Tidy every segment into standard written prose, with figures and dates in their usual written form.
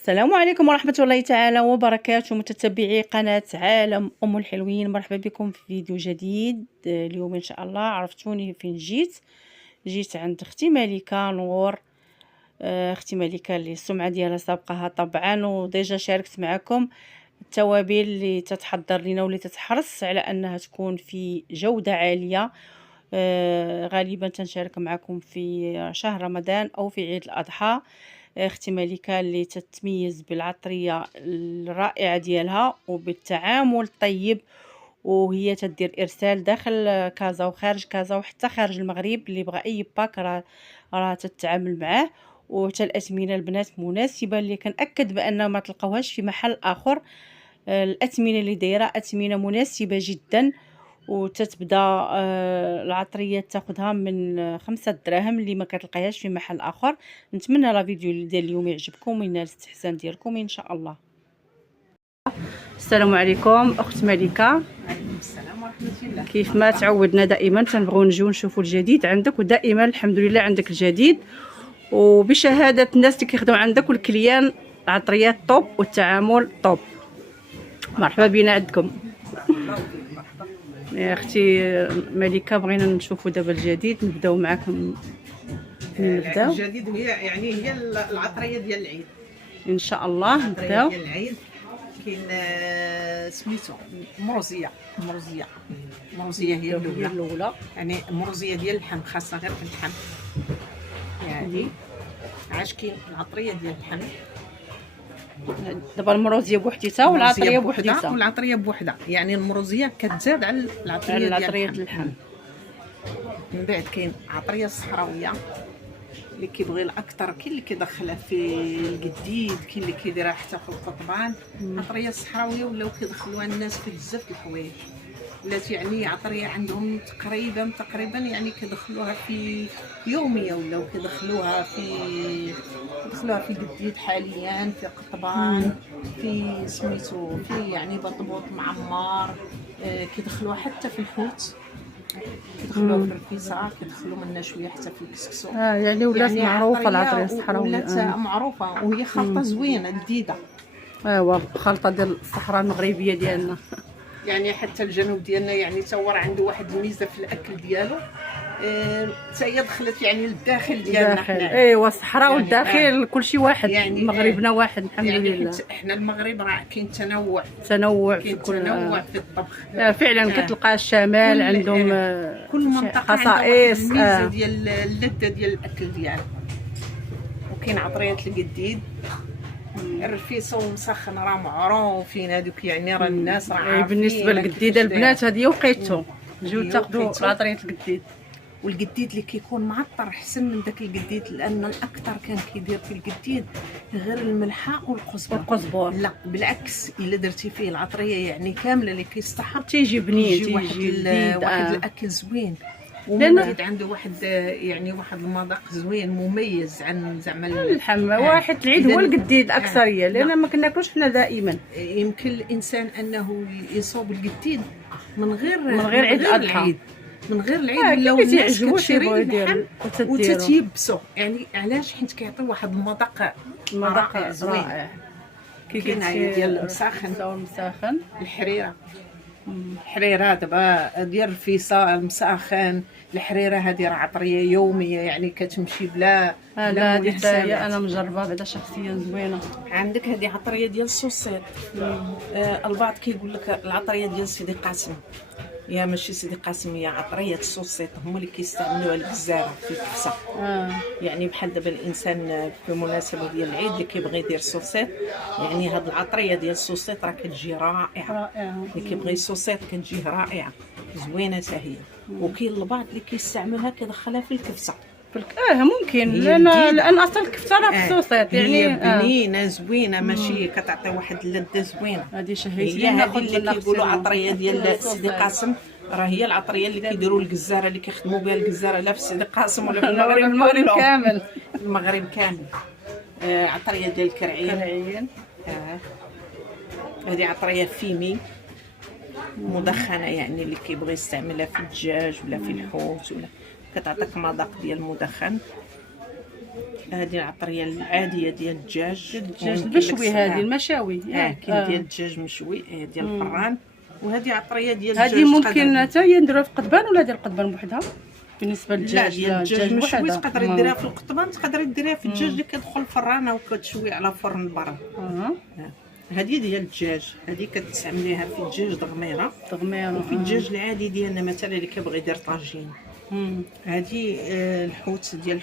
السلام عليكم ورحمة الله تعالى وبركاته، متتبعي قناة عالم أم الحلوين. مرحبا بكم في فيديو جديد. اليوم إن شاء الله عرفتوني فين جيت عند أختي ملكة نور. أختي ملكة اللي السمعة ديالها سابقها طبعا، وديجا شاركت معكم التوابل اللي تتحضر لنا واللي تتحرص على أنها تكون في جودة عالية. غالبا تنشارك معكم في شهر رمضان أو في عيد الأضحى. اختي ملكة اللي تتميز بالعطرية الرائعة ديالها وبالتعامل الطيب، وهي تدير ارسال داخل كازا وخارج كازا وحتى خارج المغرب. اللي بغى اي باك راه تتعامل معاه، وحتى الاثمنه البنات مناسبه اللي كنأكد بان ما تلقاوهاش في محل اخر. الاثمنه اللي دايره اثمنه مناسبه جدا، وتتبدا العطريه تاخذها من 5 دراهم اللي ما كتلقايهاش في محل اخر. نتمنى لا فيديو ديال اليوم يعجبكم وينال الاستحسان ديالكم ان شاء الله. السلام عليكم اخت ملكه. وعليكم السلام ورحمه الله. كيف ما تعودنا دائما تنبغيو نجيو نشوفوا الجديد عندك، ودائما الحمد لله عندك الجديد، وبشهاده الناس اللي كيخدموا عندك والكليان عطريات طوب والتعامل طوب. مرحبا بنا عندكم يا اختي ملكه. بغينا نشوفوا دابا الجديد، نبداو معكم. نبداو الجديد هي العطريه ديال العيد ان شاء الله. نبداو ديال العيد. كاين سميتو مروزيه هي الاولى، يعني مروزيه ديال اللحم، خاصه غير في اللحم. يعني عاش كاين العطريه ديال اللحم. دابا المروزيه بوحديتها والعطريه بوحديتها، والعطريه بوحدها. يعني المروزيه كتزاد على العطريه ديال اللحم. من بعد كاين عطريه الصحراويه اللي كيبغي الاكثر، كاين اللي كيدخلها في الجديد، كاين اللي كيديرها حتى في القطبان. العطريه الصحراويه ولاو كيدخلوها الناس في بزاف د الحوايج، ولات يعني عطريه عندهم تقريبا يعني كيدخلوها في يوميه، ولاو كيدخلوها في جديد حاليا، في قطبان، في سميتو، في يعني بطبوط معمر. كيدخلوها حتى في الحوت، كيدخلوها في الرفيسه، كيدخلوا منها شويه حتى في الكسكسو. يعني ولات يعني معروفه العطريه الصحراويه، ولات معروفه، وهي خلطه زوينه جديده. ايوا خلطه ديال الصحراء المغربيه ديالنا. يعني حتى الجنوب ديالنا يعني تصور عنده واحد الميزه في الاكل ديالو. حتى هي دخلت يعني للداخل ديالنا حنا. ايوا الصحراء يعني والداخل كلشي واحد، يعني مغربنا واحد الحمد يعني لله. حنا المغرب راه كاين تنوع في كل في الطبخ. فعلا كتلقى الشمال عندهم كل منطقه خصائص الميزه ديال اللذه ديال الاكل ديالها. وكاين عطريات الجديد، الرفيسه ومسخن راه معروفين هذوك، يعني راه الناس راه عارفين. بالنسبه للجديده البنات هذه وقيتو جيو تاخذوا العطريات الجديد. والجديد اللي كيكون معطر احسن من داك الجديد، لان الاكثر كان كيدير في الجديد غير الملحه والقزبور. لا بالعكس، الا درتي فيه العطريه يعني كامله اللي كيستحق، تيجي بنين، واحد الاكل زوين، ومزيد عنده واحد يعني واحد المذاق زوين مميز عن زعما اللحم. واحد العيد هو الجديد اكثريه، لان ما كناكلوش حنا دائما. يمكن الانسان انه يصوب الجديد من غير عيد الاضحى، من غير العيد. لو الناس كتشري اللحم وتتيبسو، يعني علاش؟ حيت كيعطي واحد المذاق زوين. كاين ديال المساخن، الحريره دابا ديال الرفيسه المساخن. الحريره هذه راه عطريه يوميه، يعني كتمشي بلا هذه حتى انا مجربه بعدا شخصيا زوينه. عندك هذه عطريه ديال السوسيط. البعض كيقول لك العطريه ديال سيدي قاسم. يا ماشي سيدي قاسم، هي عطريه السوسيط، هما اللي كيستعملوها الجزاره في الكبسه. يعني بحال دابا الانسان في المناسبه ديال العيد اللي كيبغي يدير السوسيط، يعني هاد العطريه ديال السوسيط راه كتجي رائعه. اللي كيبغي السوسيط كتجيه رائعه زوينه حتى هي. وكاين البعض اللي كيستعملها كيدخلها في الكبسه. ممكن، لان اصلا الكفته راه في السوسيط، يعني بنينه زوينه، ماشي كتعطي واحد اللذه زوينه. هذه شهيت هي هذه اللي كيقولوا عطريه ديال سيدي قاسم، راه هي العطريه اللي كيديروا الجزاره، اللي كيخدموا بها الجزاره، لا في سيدي قاسم ولا في المغرب كامل. المغرب كامل. عطريه ديال الكرعين. هذه عطريه فيمي مدخنه، يعني اللي كيبغي يستعملها في الدجاج ولا في الحوت، ولا كتعطيك مذاق ديال المدخن. هذه العطريه العاديه ديال الدجاج، الدجاج المشوي، هذه المشاوي كاين ديال الدجاج مشوي ديال الفران، وهذه عطريه ديال الدجاج. هذه ممكن حتى هي نديروها في القضبان ولا ديال القضبان بوحدها بالنسبه للدجاج؟ لا، ديال الدجاج مشوي تقدري ديريها في القضبان، تقدري ديريها في الدجاج اللي كتدخل الفرانه وكتشوي على فرن برا. هذه ديال الدجاج، هذه كتستعمليها في الدجاج دغميره وفي الدجاج العادي ديالنا مثلا اللي كيبغي يدير طاجين. هذه الحوت ديال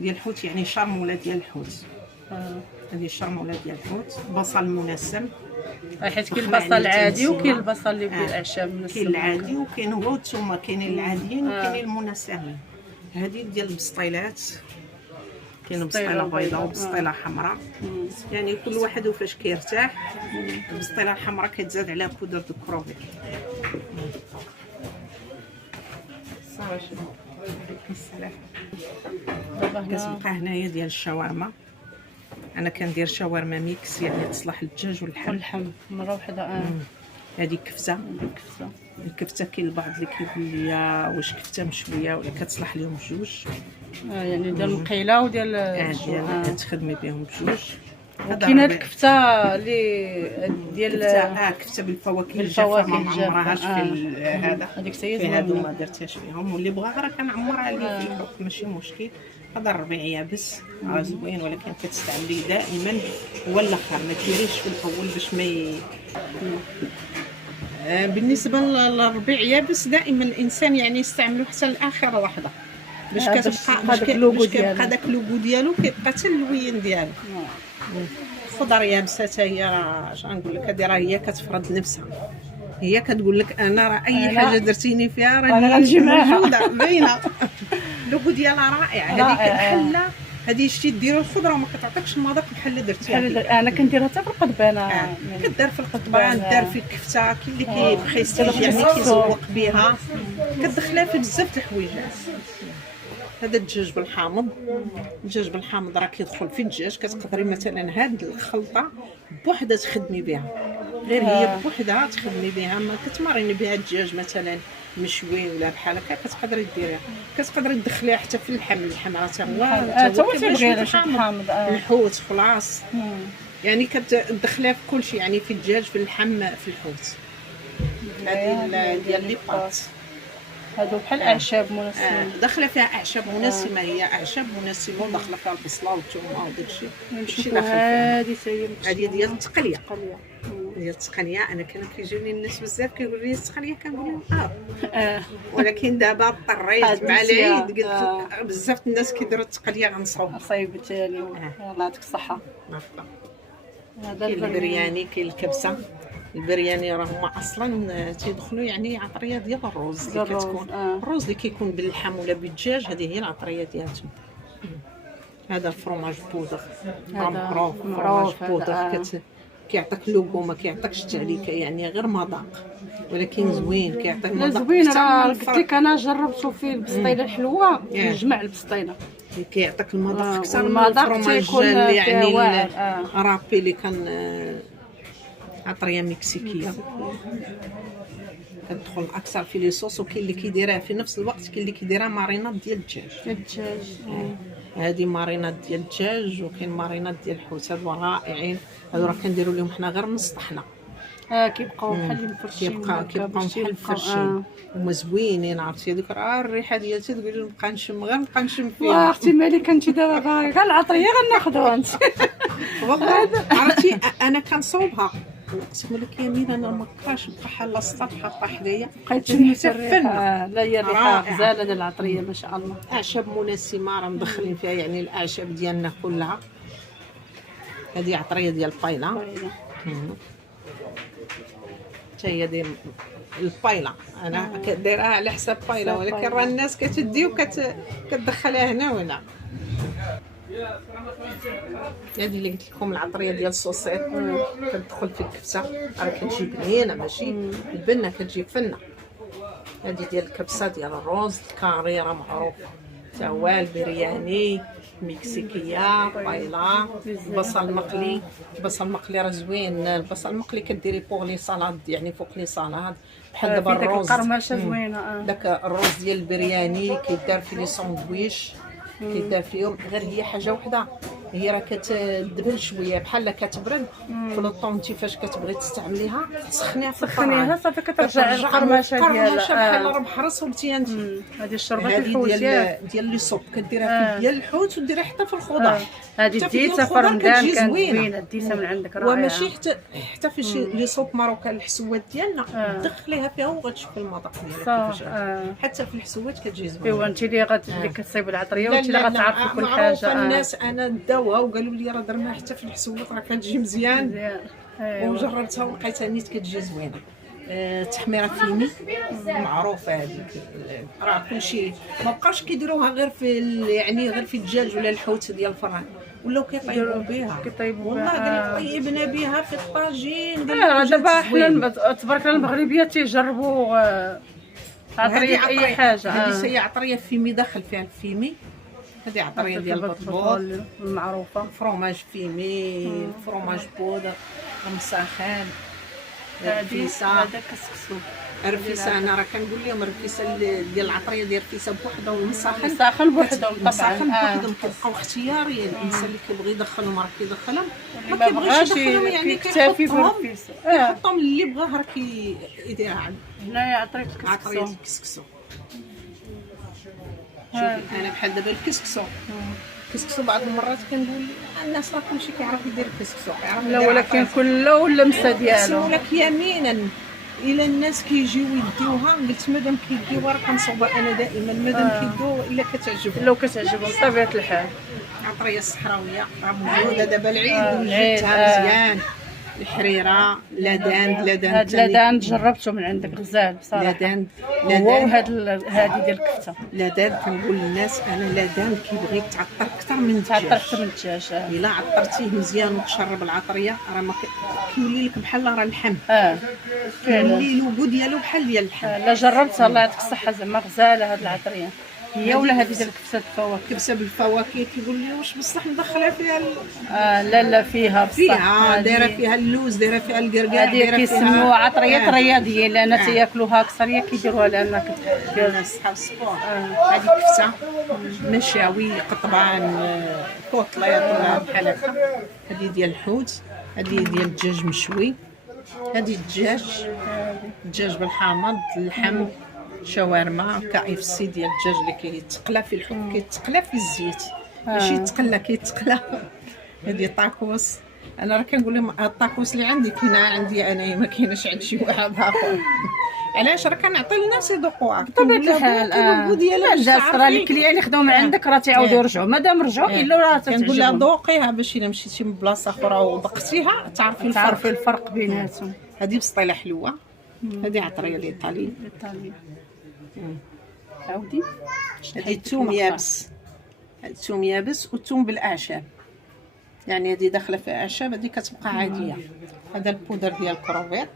الحوت يعني شرموله ديال الحوت. هذه شرموله ديال الحوت، بصل منسم، حيت كاين البصل العادي وكاين البصل اللي بالاعشاب منسم. كاين العادي وكاين هو الثومه، كاينين العاديين وكاينين المنسمين. هذه ديال البسطيلات، كاين بسطيله بيضاء وبسطيله حمراء، يعني كل واحد وفاش كيرتاح. البسطيله الحمراء كتزاد عليها بودر دو كروفي. السلام. كتبقى هنايا ديال الشاورما، انا كندير شاورما ميكس، يعني تصلح للدجاج واللحم مره واحده. هذه كفته. الكفته كاين البعض اللي كيقول لي واش كفته مشويه ولا كتصلح لهم بجوج. يعني ديال المقيله وديال تخدمي بهم بجوج. كاينه الكفته اللي ديال كفته بالفواكه الجافه ما عمرهاش في هذا، هذيك في هادو ما درتهاش فيهم، واللي بغا راه كنعمرها عليه في الحك ماشي مشكل. هذا الربيع يابس زوين، ولكن كتستعمليه دائما هو الاخر، ما ديريش في الاول باش ما بالنسبه للربيع يابس دائما الانسان يعني يستعملو حتى لاخر لحظه باش كتبقى داك اللوغو ديالو، كيبقى حتى اللوين ديالو. الخضر يابسه حتى هي راه اش غنقول لك، هذه راه هي كتفرض نفسها، هي كتقول لك انا راه اي حاجه درتيني فيها راه غنجي معاها باينه. اللوغو ديالها رائع. هذيك الحله هذه شتي ديروا الخضره وما كتعطيكش المذاق بحال اللي درتيها. انا كنديرها حتى في القضبان. كدار في القضبان، دار في الكفته، كاين اللي كيبقى يستعمل يعني كيزوق بها، كتدخلها في بزاف د الحوايجات. هذا الدجاج بالحامض، الدجاج بالحامض راه كيدخل في الدجاج. كتقدري مثلا هاد الخلطه بوحدها تخدمي بها، غير هي بوحدها تخدمي بها، ما كتمريني بها الدجاج مثلا مشوي ولا بحال هكا كتقدري ديريها. كتقدري تدخليها حتى في اللحم راه تا هو تيبغي الحامض. الحوت خلاص، يعني كتدخليها في كل شيء، يعني في الدجاج في اللحم في الحوت. هذه ديال لي بات، هادو بحال اعشاب منسمه. داخله فيها اعشاب منسمه، هي اعشاب منسمه وداخله فيها البصله والثومه وداك الشيء. ماشي داخل فيها. هذه ديال التقليه. ديال التقنيه. انا كانوا كيجوني الناس بزاف كيقولوا لي التقنيه، كنقول لهم ولكن دابا اضطريت مع العيد قلت لك بزاف الناس كيديروا التقنيه غنصاوب. صايبت يعني الله يعطيك الصحه. هذا البرياني، كاين الكبسه. البرياني راه هما اصلا تيدخلوا يعني عطريه ديال الرز اللي كتكون الرز اللي كيكون باللحم ولا بالدجاج، هذه هي العطريه ديالتهم. هذا الفرماج بودر، فرماج بودر كيعطيك لوغو، ما كيعطيكش تعليكه، يعني غير مذاق، ولكن زوين كيعطيك مذاق زوين. راه قلت لك انا جربته في البسطيله الحلوه، نجمع البسطيله كيعطيك المذاق اكثر من المذاق تيكون يعني رابي اللي كان عطريه مكسيكيه كتدخل اكثر في لي صوص. وكاين اللي كيديرها في نفس الوقت، كاين اللي كيديرها مارينات ديال الدجاج. هذه مارينات ديال الدجاج، وكاين مارينات ديال الحوت. هادو رائعين، هادو راه كنديروا لهم حنا غير نص طحنه. كيبقاو بحال مفرشين، كيبقاو بحال مفرشين هما زوينين. عرفتي هذيك راه الريحه ديالتها تقولي نبقى نشم، غير نبقى نشم فيها. اختي مالي كنتي دابا غير العطريه غناخذوها انت. عرفتي انا كنصوبها نقسم لك يمين، انا ما بقاش بقى حاله السطح حاطه حدايا، بقيت تشم الريحه. لا هي الريحه غزاله ديال العطريه ما شاء الله. اعشاب منسمه راه مدخلين فيها يعني الاعشاب ديالنا كلها. هذه عطريه ديال البايله، حتى هي ديال البايله. انا كديرها على حساب بايله، ولكن راه الناس كتدي وكتدخلها هنا وهنا. هذه اللي قلت لكم العطريه ديال الصوصيط، كتدخل في الكبسه راه كتجي بنينه، ماشي البنه كتجي فنه. هذه ديال الكبسه ديال الرز الكاري راه معروف، حتى هو البرياني مكسيكيه بايلا. البصل مقلي، البصل مقلي راه زوين. البصل مقلي كديري بوغ لي صالاد، يعني فوق لي صالاد بحال دابا الرز القرمشه زوينه. داك الرز ديال البرياني كيدار في لي ساندويش، كيدار فيهم. غير هي حاجه وحده، هي راه كتدبل شويه بحال كتبرد. في لوطون انت فاش كتبغي تستعمليها تسخنيها في الفران صافي كترجع القرمشه بحال ديالها. راه محرص ولتي انت. هذه الشربات هذه الحوت ديال لي صوب كديرها في ديال الحوت وديرها حتى في الخضر. هذه ديتها في رمضان كانت زوينه، ديتها من عندك رائعه. وماشي حتى في شي لي صوب ماروكان الحسوات ديالنا دخليها فيها وغتشوفي المذاق ديالها. حتى في الحسوات كتجي زوينه. ايوا انت اللي كتصايب العطريه وانت اللي غتعرفي كل حاجه. الناس انا داوها وقالوا لي راه درناها حتى في الحسوات راه كتجي مزيان. وجربتها ولقيتها نيت كتجي زوينه. تحميره فيني معروفه هذيك، راه كلشي ما بقاوش كيديروها غير في يعني غير في الدجاج ولا الحوت ديال الفران، ولاو كيطيبوا بها. والله قال لك طيبنا بها في الطاجين. دابا حنا تبارك الله المغربيات تيجربوا عطريه اي حاجه. هذه هي عطريه فيمي داخل فيها الفيمي. هذه عطريه ديال البطبوط المعروفه، فروماج فيمي، فروماج بودر مسخن. رفيسه هذا كسكسو. رفيسه انا راه كنقول لهم رفيسه ديال العطريه ديال رفيسه بوحده والمسخن بوحدهم طبعا. بوحدهم كيبقاو اختياريين. الانسان اللي كيبغي يدخلهم راه كيدخلهم، ما كيبغاش يدخلهم يعني كيكتفي بالرفيسه. كيحطهم اللي بغاه راه كيديرها عنده. هنايا عطريه الكسكسو. شوفي انا بحال دابا الكسكسو بعض المرات كنقول الناس راه كلشي كيعرف يدير الكسكسو، كيعرف لا ولكن كله واللمسه ديالو. نقول لك يمينا الى الناس كيجيو يديوها. قلت مادام كيديوها راه كنصوبها انا دائما مادام كيديوها الا كتعجبهم. لو كتعجبهم بطبيعه الحال. العطريه الصحراويه راه موجوده دابا العيد وجدتها مزيان. الحريره لادان هاد لادان جربته من عندك غزال بصراحه. لادان وهاد هذه ديال الكفته لادان. كنقول للناس انا لادان كيبغي يتعطر اكثر من الدجاج. الا عطرتيه مزيان وتشرب العطريه راه ما كيولي لك بحال راه اللحم. كيولي اللوغو ديالو بحال ديال اللحم. لا جربتها الله يعطيك الصحه. زعما غزاله هاد العطريه هي ولا هذه ديال كبسه الفواكه؟ كبسه بالفواكه. كيقول لي واش بصح ندخلها فيها لا فيها بصح. دايره فيها اللوز، دايره فيها الكركاع، هذه كيسموها عطريات رياضيه لان تياكلوها اكثريه كيديروها لان كتدير اصحاب السبور. هذه كبسه مشاوي قطبان كوطليط ولا بحال هكا. هذه ديال الحوت، هذه ديال الدجاج مشوي، هذه الدجاج بالحامض، اللحم، شاورما، KFC ديال الدجاج اللي كيتقلى في الحب، كيتقلى في الزيت ماشي يتقلى كيتقلى. هذه طاكوس. انا راه كنقول لهم الطاكوس اللي عندي كاينه عندي انايا ما كايناش عند شي واحد اخر. علاش؟ راه كنعطي الناس يذوقوها بطبيعه الحال. راه الكليان اللي خداو من عندك راه تيعاودوا يرجعوا مادام رجعوا الا راه كنقول لها ذوقيها باش الا مشيتي من بلاصه اخرى وذقتيها تعرفي الفرق بيناتهم. هذه بسطيله حلوه. هذه عطريه الايطالي. عاودي هذه الثوم يابس. الثوم يابس والثوم بالاعشاب، يعني هذه داخله في اعشاب، هذه كتبقى عاديه. هذا البودر ديال الكروفيت.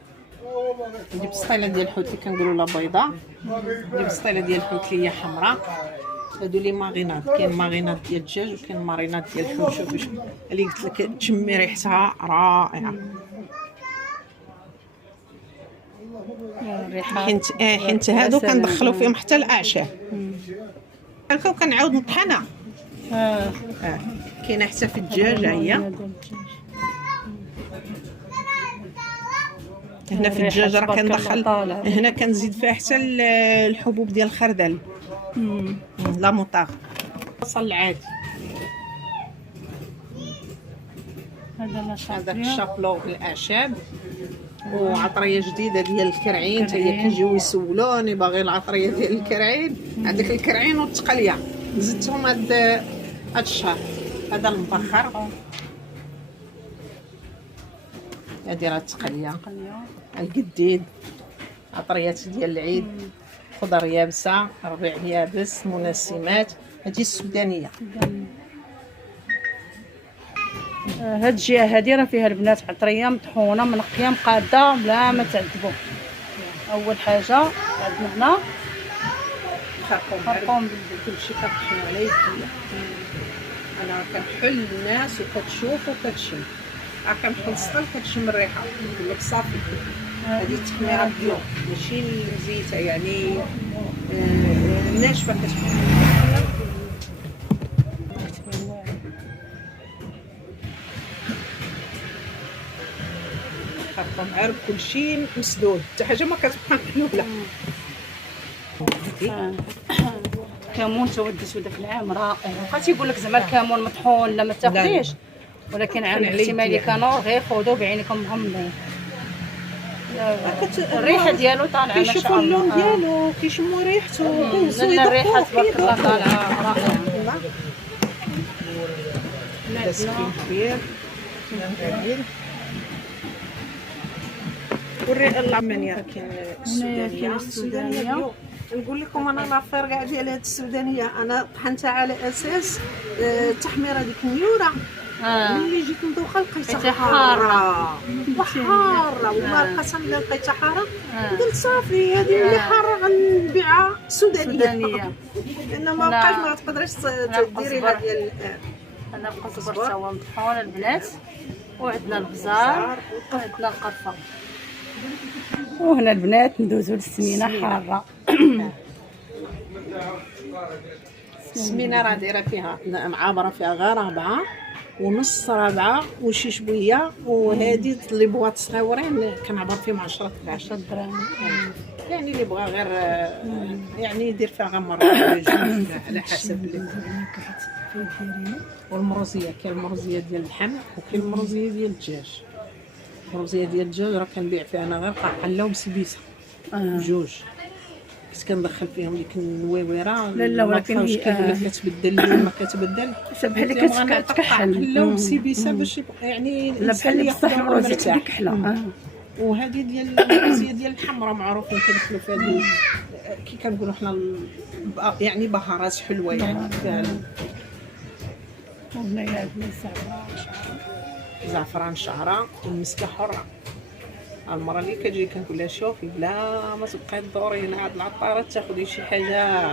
هذه بسطيله ديال الحوت اللي كنقولوا لها بيضاء. هذه بسطيله ديال الحوت اللي هي حمراء. هادو لي ماريناد، كاين ماريناد ديال الدجاج وكاين ماريناد ديال الحوت. شوفي اللي قلت لك تشمي ريحتها رائعه. حيت هادو كندخلوا فيهم حتى الاعشاب. هكا وكنعاود نطحنها. كاينه حتى في الدجاج. هي هنا في الدجاج راه كندخل، هنا كنزيد فيها حتى الحبوب ديال الخردل. لا موطاغ البصل العادي. هذا الشابلو بالاعشاب. وعطريه جديده ديال الكرعين حتى هي كيجيو يسولوني باغي العطريه ديال الكرعين. عندك الكرعين والتقليه زدتهم هاد الشهر. هذا المبخر. هادي راه التقليه. القديد، عطريات ديال العيد، خضر يابسه، ربيع يابس، منسمات. هذه السودانيه. هاد الجهه هادي راه فيها البنات عطريه مطحونه منقيه مقاده بلا ما تعذبوا. اول حاجه عندنا هنا خرقوم كلشي كنحشو عليه يديا. انا كنحل الناس وكتشوف وكتشم. راه كنحل السطل كتشم الريحه نقول لك صافي. هذه التخميره بيو ماشي مزيته يعني ناشفه كتكون. خرطوم عرب كلشي مسدود، حتى حاجه ما كتبقى محلوله. كمون توديتو داك العام رائع. بقى تيقول لك زعما الكمون مطحون لا ما تاخديش، ولكن عند اختي مالكه نور غير خذوه بعينكم مغمضين. الريحه ديالو طالعه ما شاء الله، كيشوفوا اللون ديالو كيشموا ريحته زوينه. الريحه تبارك الله طالعه رائعه. مسكين كبير وري العمانيه. كاين السودانيه نقول لكم انا لافير كاع ديال هاد السودانيه انا طحنتها على اساس التحميره ديك النيوره. ملي جيت ندوخها لقيتها حاره وحاره، وما القسم الا لقيتها حاره قلت صافي هذه اللي حاره غنبيعها سودانيه لان ما بقاش ما تقدريش ديريها ديال انا القزبر تا هو مطحون البنات، وعندنا البزار وعندنا القرفه، وهنا البنات ندوزو للسمينه حاره. السمينه راه دايره فيها معامره فيها غير 4 ونص 4 وشي شويه، وهذه اللي بواط صغيورين كنعبر فيهم 10 دراهم. يعني اللي بغى غير يعني يدير فيها غير مره ولا جوج على حسب اللي. والمروزيه كاين المروزيه ديال اللحم وكاين المروزيه ديال الدجاج. المروزيه ديال الدجاج راه كنبيع فيها انا غير قحله ومسبيسه بجوج، بس كندخل فيهم ديك النويويره. لا ولكن هي كتبدل ما كتبدل بحال اللي كتكحل حله ومسبيسه باش يعني الانسان ياخذ مرتاح. وهذه ديال المروزيه ديال الحمراء معروفين كندخلوا فيها كي كنقولوا حنا يعني بهارات حلوه يعني فيها وهنايا زعفران شعره والمسكه حره. المره اللي كتجي كنقول لها شوفي بلا ما تبقاي تدوري هنا عند العطارات تاخذي شي حاجه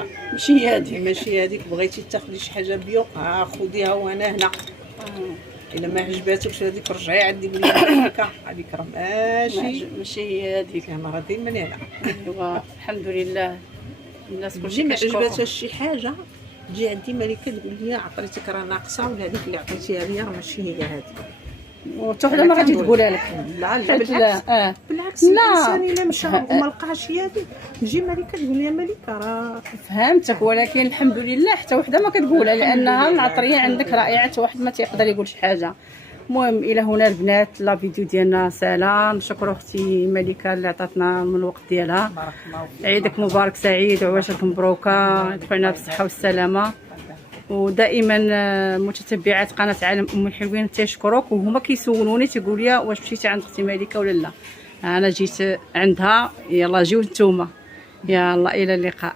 ماشي هذيك بغيتي تاخذي شي حاجه بيو خذيها وانا هنا. الا ما عجباتكش هذيك رجعي عندي قولي هذيك راه ماشي هي هذيك. انا راه ديما هنا. ايوا الحمد لله الناس كلشي ما عجباتهاش شي حاجه تجي عندي ملكه تقول لي عطيتك راه ناقصه ولا هذيك اللي عطيتيها ليا راه ماشي هي هذيك. وحتى وحده ما غادي تقولها لك. لا بالعكس بالعكس الانسان الا مشى وما لقاش هي هذيك تجي ملكه تقول لي ملكه راه فهمتك، ولكن الحمد لله حتى وحده ما كتقولها لانها العطريه عندك رائعه، حتى واحد ما تيقدر يقول شي حاجه. المهم الى هنا البنات لا فيديو ديالنا سلام. نشكر اختي ملكه اللي عطاتنا من الوقت ديالها. بارك الله فيك. عيدك مبارك سعيد وعواشرك مبروكه، يدخلنا بالصحه والسلامه. ودائما متتبعات قناه عالم ام الحلوين تيشكروك، وهما كيسولوني تيقول لي واش مشيتي عند اختي ملكه ولا لا. انا جيت عندها، يلا جيو نتوما، يلا الى اللقاء.